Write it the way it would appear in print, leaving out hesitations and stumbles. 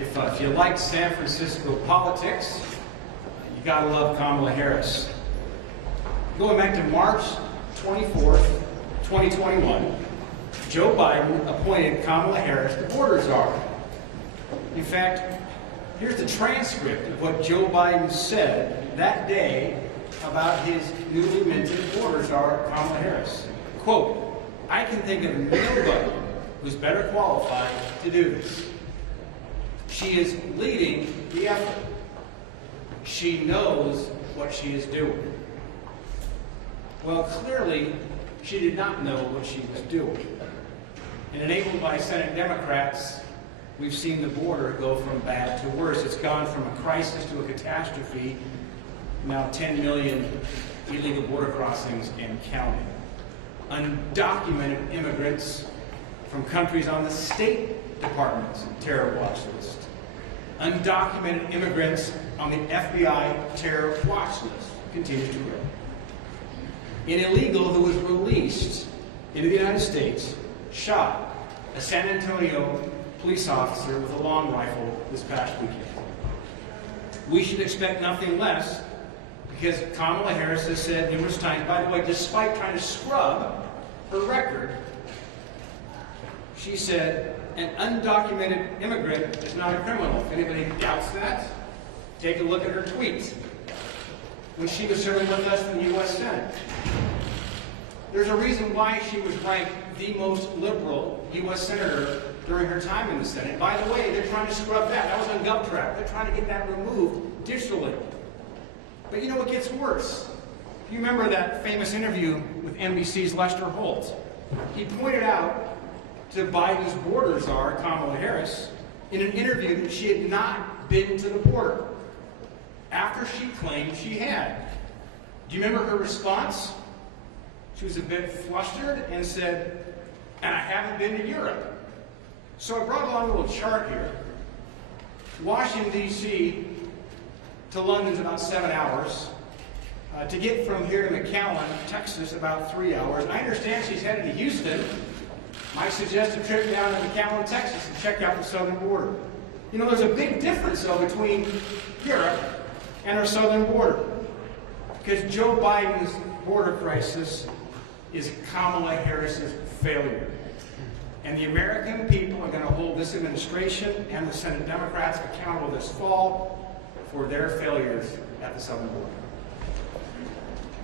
If you like San Francisco politics, you gotta love Kamala Harris. Going back to March 24th, 2021, Joe Biden appointed Kamala Harris the border czar. In fact, here's the transcript of what Joe Biden said that day about his newly minted border czar, Kamala Harris. Quote, "I can think of nobody who's better qualified to do this. She is leading the effort. She knows what she is doing." Well, clearly, she did not know what she was doing. And enabled by Senate Democrats, we've seen the border go from bad to worse. It's gone from a crisis to a catastrophe. Now 10 million illegal border crossings and counting. Undocumented immigrants from countries on the State Department's terror watch list. Undocumented immigrants on the FBI terror watch list continues to grow. An illegal who was released into the United States shot a San Antonio police officer with a long rifle this past weekend. We should expect nothing less because Kamala Harris has said numerous times, by the way, despite trying to scrub her record, she said an undocumented immigrant is not a criminal. If anybody doubts that, take a look at her tweets when she was serving with us in the U.S. Senate. There's a reason why she was ranked the most liberal U.S. senator during her time in the Senate. By the way, they're trying to scrub that. That was on GovTrack. They're trying to get that removed digitally. But you know what gets worse? You remember that famous interview with NBC's Lester Holt? He pointed out to Biden's border czar, Kamala Harris, in an interview that she had not been to the border, after she claimed she had. Do you remember her response? She was a bit flustered and said, "And I haven't been to Europe." So I brought along a little chart here. Washington, D.C. to London's about 7 hours. To get from here to McAllen, Texas, about 3 hours. I understand she's headed to Houston. Might suggest a trip down to McAllen, Texas, and check out the southern border. You know, there's a big difference, though, between Europe and our southern border. Because Joe Biden's border crisis is Kamala Harris's failure. And the American people are going to hold this administration and the Senate Democrats accountable this fall for their failures at the southern border.